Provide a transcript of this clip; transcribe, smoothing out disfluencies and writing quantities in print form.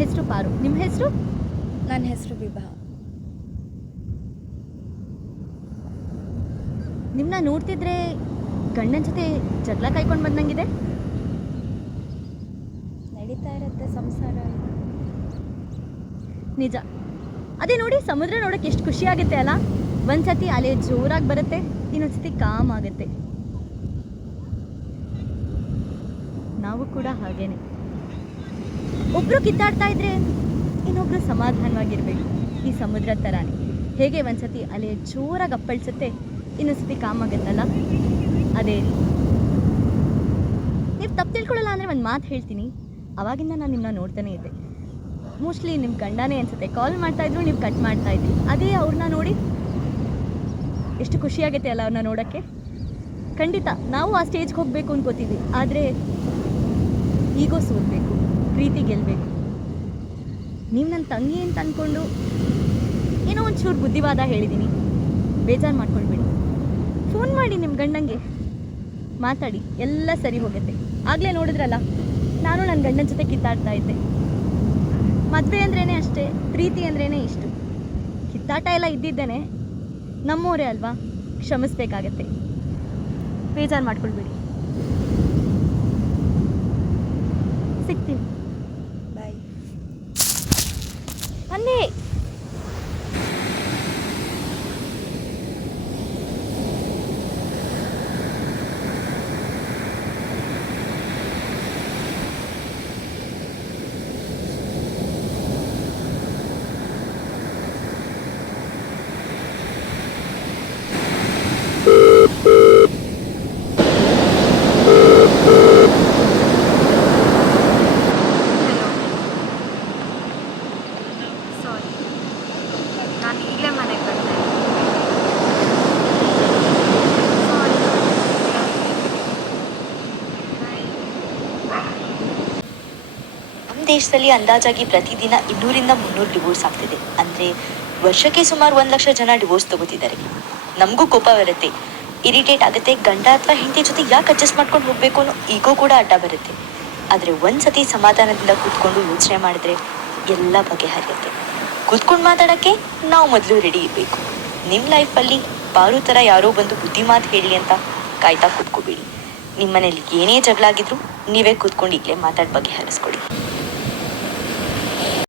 ಹೆಸರು ಪಾರು. ನಿಮ್ಮ ಹೆಸರು? ನನ್ನ ಹೆಸರು ವಿಭಾ. ನಿಮ್ಮನ್ನ ನೋಡ್ತಿದ್ರೆ ಗಂಡನ ಜೊತೆ ಜಗಳ ಕಾಯ್ಕೊಂಡು ಬಂದಂಗಿದೆ. ನಡೀತಾ ಇರುತ್ತೆ ಸಂಸಾರ. ನಿಜ. ಅದೇ ನೋಡಿ, ಸಮುದ್ರ ನೋಡೋಕೆ ಎಷ್ಟು ಖುಷಿ ಆಗುತ್ತೆ ಅಲ್ಲ. ಒಂದ್ಸತಿ ಅಲೆ ಜೋರಾಗಿ ಬರುತ್ತೆ, ಇನ್ನೊಂದ್ಸತಿ ಕಾಮ್ ಆಗುತ್ತೆ. ನಾವು ಕೂಡ ಹಾಗೇನೆ. ಒಬ್ರು ಕಿತ್ತಾಡ್ತಾ ಇದ್ರೆ ಇನ್ನೊಬ್ರು ಸಮಾಧಾನವಾಗಿರ್ಬೇಕು. ಈ ಸಮುದ್ರ ಥರಾನೇ. ಹೇಗೆ ಒಂದ್ಸತಿ ಅಲೆ ಜೋರಾಗಿ ಅಪ್ಪಳಿಸುತ್ತೆ, ಇನ್ನೊಂದ್ಸತಿ ಕಾಮ್ ಆಗುತ್ತಲ್ಲ, ಅದೇ ರೀತಿ. ನೀವು ತಪ್ಪು ತಿಳ್ಕೊಳ್ಳಲ್ಲ ಅಂದರೆ ಒಂದು ಮಾತು ಹೇಳ್ತೀನಿ. ಅವಾಗಿಂದ ನಾನು ನಿಮ್ಮನ್ನ ನೋಡ್ತಾನೆ ಇದ್ದೆ. ಮೋಸ್ಟ್ಲಿ ನಿಮ್ಮ ಗಂಡನೇ ಅನ್ಸುತ್ತೆ. ಕಾಲ್ ಮಾಡ್ತಾಯಿದ್ರು, ನೀವು ಕಟ್ ಮಾಡ್ತಾಯಿದ್ರಿ. ಅದೇ ಅವ್ರನ್ನ ನೋಡಿ ಎಷ್ಟು ಖುಷಿಯಾಗುತ್ತೆ ಅಲ್ಲ ಅವ್ರನ್ನ ನೋಡೋಕ್ಕೆ. ಖಂಡಿತ ನಾವು ಆ ಸ್ಟೇಜ್ಗೆ ಹೋಗಬೇಕು ಅನ್ಕೋತೀವಿ. ಆದರೆ ಈಗೋ ಸೋಲ್ಬೇಕು, ಪ್ರೀತಿ ಗೆಲ್ಲಬೇಕು. ನೀವು ನನ್ನ ತಂಗಿ ಅಂತ ಅಂದ್ಕೊಂಡು ಏನೋ ಒಂಚೂರು ಬುದ್ಧಿವಾದ ಹೇಳಿದ್ದೀನಿ, ಬೇಜಾರು ಮಾಡ್ಕೊಳ್ಬೇಡಿ. ಫೋನ್ ಮಾಡಿ ನಿಮ್ಮ ಗಂಡಂಗೆ ಮಾತಾಡಿ, ಎಲ್ಲ ಸರಿ ಹೋಗುತ್ತೆ. ಆಗಲೇ ನೋಡಿದ್ರಲ್ಲ, ನಾನು ನನ್ನ ಗಂಡನ ಜೊತೆ ಕಿತ್ತಾಡ್ತಾ ಇದ್ದೆ. ಮದುವೆ ಅಂದ್ರೇ ಅಷ್ಟೇ, ಪ್ರೀತಿ ಅಂದ್ರೇ ಇಷ್ಟು. ಕಿತ್ತಾಟ ಎಲ್ಲ ಇದ್ದಿದ್ದೇನೆ, ನಮ್ಮೋರೇ ಅಲ್ವಾ, ಕ್ಷಮಿಸ್ಬೇಕಾಗತ್ತೆ. ಬೇಜಾರು ಮಾಡ್ಕೊಳ್ಬೇಡಿ. ಸಿಗ್ತೀನಿ. ಬಾಯ್. ಅನ್ನೇ ಸಾರಿ, ನಾನು ಈಗಲೇ ಮನೆಗೆ ಬಂದೆ. ಸಾರಿ. ನಮ್ಮ ದೇಶದಲ್ಲಿ ಅಂದಾಜಾಗಿ ಪ್ರತಿದಿನ 200-300 ಡಿವೋರ್ಸ್ ಆಗ್ತಿದೆ. ಅಂದರೆ ವರ್ಷಕ್ಕೆ ಸುಮಾರು 1 ಲಕ್ಷ ಜನ ಡಿವೋರ್ಸ್ ತಗೋತಿದ್ದಾರೆ. ನಮಗೂ ಕೋಪ ಬರುತ್ತೆ, ಇರಿಟೇಟ್ ಆಗುತ್ತೆ. ಗಂಡ ಅಥವಾ ಹೆಂಡತಿ ಜೊತೆ ಯಾಕೆ ಅಡ್ಜಸ್ಟ್ ಮಾಡ್ಕೊಂಡು ಹೋಗಬೇಕು ಅನ್ನೋ ಈಗೋ ಕೂಡ ಅಡ್ಡ ಬರುತ್ತೆ. ಆದರೆ ಒಂದ್ಸತಿ ಸಮಾಧಾನದಿಂದ ಕೂತ್ಕೊಂಡು ಯೋಚನೆ ಮಾಡಿದ್ರೆ ಎಲ್ಲ ಬಗೆಹರಿಯುತ್ತೆ. ಕೂತ್ಕೊಂಡು ಮಾತಾಡೋಕ್ಕೆ ನಾವು ಮೊದಲು ರೆಡಿ ಇರಬೇಕು. ನಿಮ್ಮ ಲೈಫಲ್ಲಿ ಪಾರು ಥರ ಯಾರೋ ಬಂದು ಬುದ್ಧಿ ಮಾತು ಹೇಳಿ ಅಂತ ಕಾಯ್ತಾ ಕೂತ್ಕೋಬೇಡಿ. ನಿಮ್ಮ ಮನೇಲಿ ಏನೇ ಜಗಳ ಆಗಿದ್ರು ನೀವೇ ಕೂತ್ಕೊಂಡು ಈಗಲೇ ಮಾತಾಡಿ ಬಗೆಹರಿಸ್ಕೊಡಿ.